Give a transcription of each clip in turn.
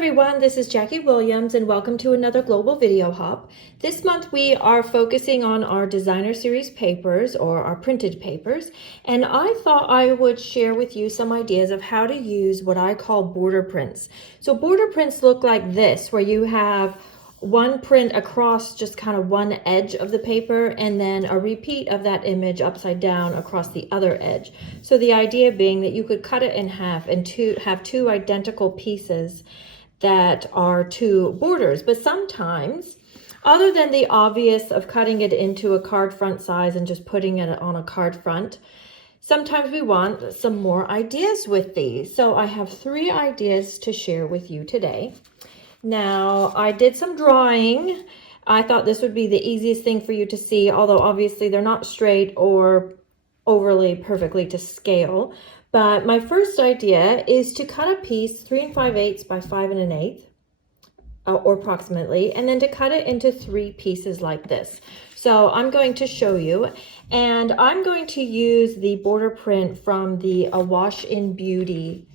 everyone, this is Jackie Williams and welcome to another Global Video Hub. This month we are focusing on our designer series papers or our printed papers, and I thought I would share with you some ideas of how to use what I call border prints. So border prints look like this, where you have one print across just kind of one edge of the paper and then a repeat of that image upside down across the other edge. So the idea being that you could cut it in half and have two identical pieces that are two borders. But sometimes, other than the obvious of cutting it into a card front size and just putting it on a card front, sometimes we want some more ideas with these. So I have 3 ideas to share with you today. Now, I did some drawing. I thought this would be the easiest thing for you to see, although obviously they're not straight or overly perfectly to scale. But my first idea is to cut a piece 3 5/8 by 5 1/8, or approximately, and then to cut it into 3 pieces like this. So I'm going to show you, and I'm going to use the border print from the Awash in Beauty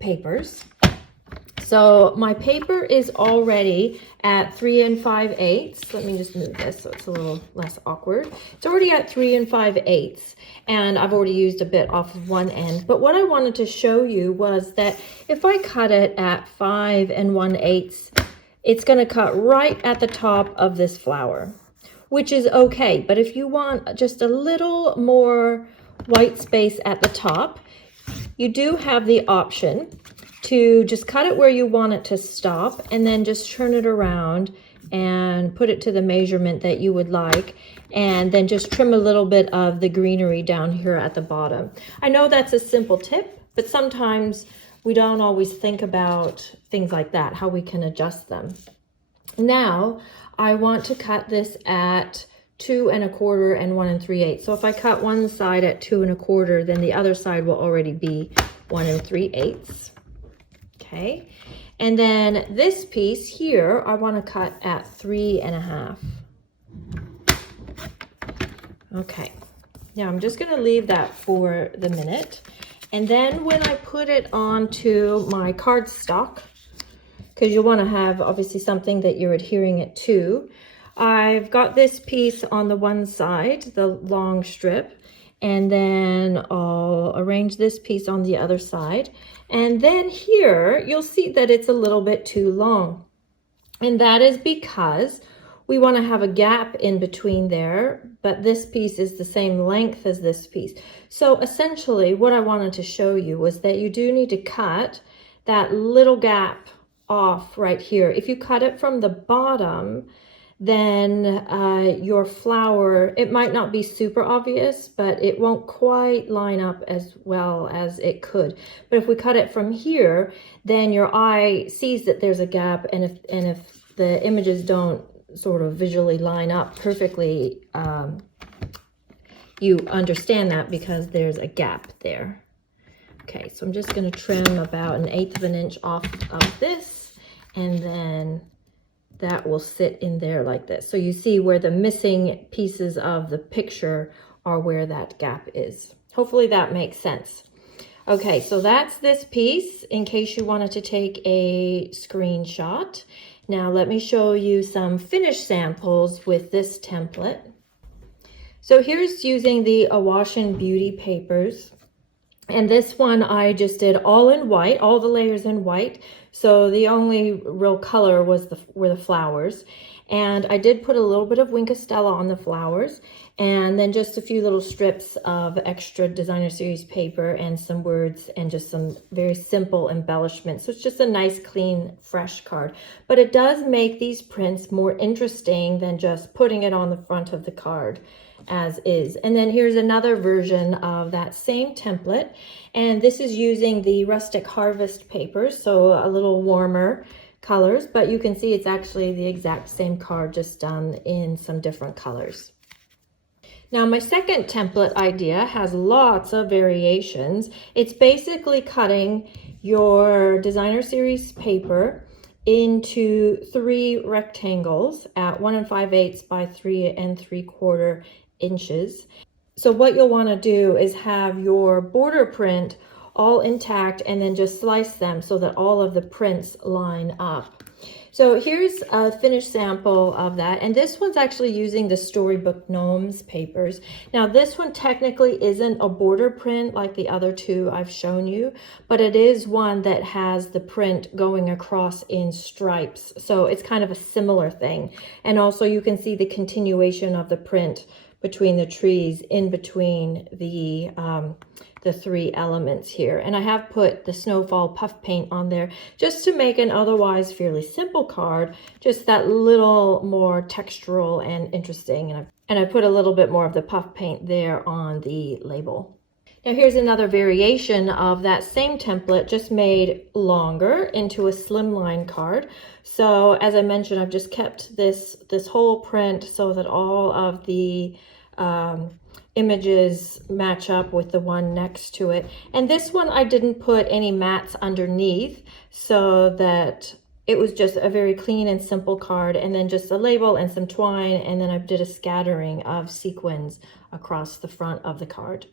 papers. So my paper is already at 3 5/8. Let me just move this so it's a little less awkward. It's already at 3 5/8, and I've already used a bit off of one end. But what I wanted to show you was that if I cut it at 5 1/8, it's going to cut right at the top of this flower, which is okay. But if you want just a little more white space at the top, you do have the option to just cut it where you want it to stop and then just turn it around and put it to the measurement that you would like, and then just trim a little bit of the greenery down here at the bottom. I know that's a simple tip, but sometimes we don't always think about things like that, how we can adjust them. Now, I want to cut this at 2 1/4 and 1 3/8. So if I cut one side at 2 1/4, then the other side will already be 1 3/8. Okay, and then this piece here, I want to cut at 3 1/2. Okay, now I'm just going to leave that for the minute. And then when I put it onto my cardstock, because you'll want to have obviously something that you're adhering it to, I've got this piece on the one side, the long strip, and then I'll arrange this piece on the other side. And then here, you'll see that it's a little bit too long. And that is because we want to have a gap in between there, but this piece is the same length as this piece. So essentially, what I wanted to show you was that you do need to cut that little gap off right here. If you cut it from the bottom, then your flower, it might not be super obvious, but it won't quite line up as well as it could. But if we cut it from here, then your eye sees that there's a gap, and if the images don't sort of visually line up perfectly, you understand that because there's a gap there. Okay, so I'm just going to trim about 1/8 of an inch off of this, and then that will sit in there like this. So you see where the missing pieces of the picture are where that gap is. Hopefully that makes sense. Okay, so that's this piece in case you wanted to take a screenshot. Now let me show you some finished samples with this template. So here's using the Awash in Beauty papers. And this one I just did all in white, all the layers in white. So the only real color were the flowers. And I did put a little bit of Wink of Stella on the flowers, and then just a few little strips of extra designer series paper and some words and just some very simple embellishments. So it's just a nice, clean, fresh card. But it does make these prints more interesting than just putting it on the front of the card as is. And then here's another version of that same template, and this is using the Rustic Harvest papers, so a little warmer colors, but you can see it's actually the exact same card, just done in some different colors. Now my second template idea has lots of variations. It's basically cutting your designer series paper into 3 rectangles at 1 5/8 by 3 3/4 inches. So what you'll want to do is have your border print all intact, and then just slice them so that all of the prints line up. So here's a finished sample of that, and this one's actually using the Storybook Gnomes papers. Now this one technically isn't a border print like the other two I've shown you, but it is one that has the print going across in stripes, so it's kind of a similar thing. And also you can see the continuation of the print between the trees in between the three elements here. And I have put the Snowfall puff paint on there just to make an otherwise fairly simple card just that little more textural and interesting. And I put a little bit more of the puff paint there on the label. Now here's another variation of that same template, just made longer into a slimline card. So as I mentioned, I've just kept this whole print so that all of the images match up with the one next to it. And this one I didn't put any mats underneath, so that it was just a very clean and simple card, and then just a label and some twine, and then I did a scattering of sequins across the front of the card.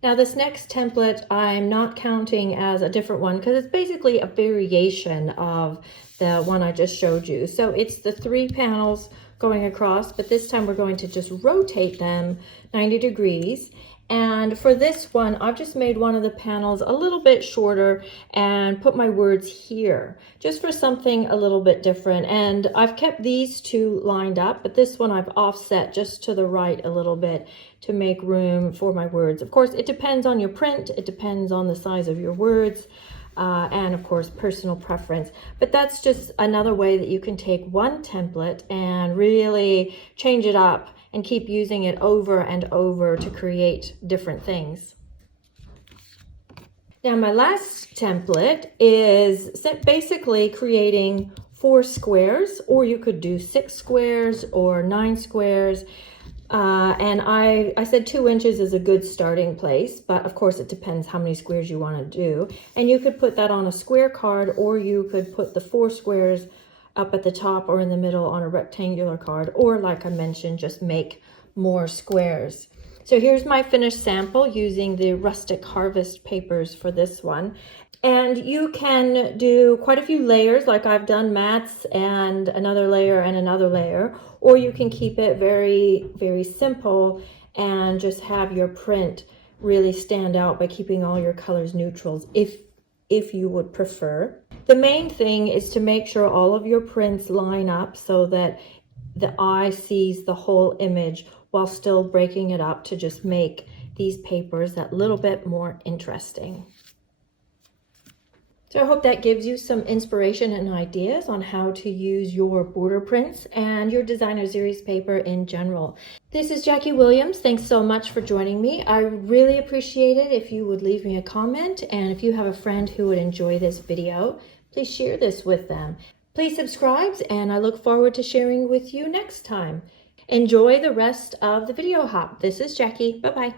Now this next template I'm not counting as a different one because it's basically a variation of the one I just showed you. So it's the 3 panels going across, but this time we're going to just rotate them 90 degrees. And for this one, I've just made one of the panels a little bit shorter and put my words here, just for something a little bit different. And I've kept these two lined up, but this one I've offset just to the right a little bit to make room for my words. Of course, it depends on your print, it depends on the size of your words, and of course personal preference. But that's just another way that you can take one template and really change it up and keep using it over and over to create different things. Now my last template is basically creating 4 squares, or you could do 6 squares or 9 squares. And I said 2 inches is a good starting place, but of course it depends how many squares you want to do. And you could put that on a square card, or you could put the 4 squares up at the top or in the middle on a rectangular card, or like I mentioned, just make more squares. So here's my finished sample using the Rustic Harvest papers for this one. And you can do quite a few layers, like I've done mats and another layer and another layer, or you can keep it very, very simple and just have your print really stand out by keeping all your colors neutrals if you would prefer. The main thing is to make sure all of your prints line up so that the eye sees the whole image while still breaking it up to just make these papers that little bit more interesting. So I hope that gives you some inspiration and ideas on how to use your border prints and your designer series paper in general. This is Jackie Williams. Thanks so much for joining me. I really appreciate it if you would leave me a comment, and if you have a friend who would enjoy this video, please share this with them. Please subscribe, and I look forward to sharing with you next time. Enjoy the rest of the video hop. This is Jackie. Bye-bye.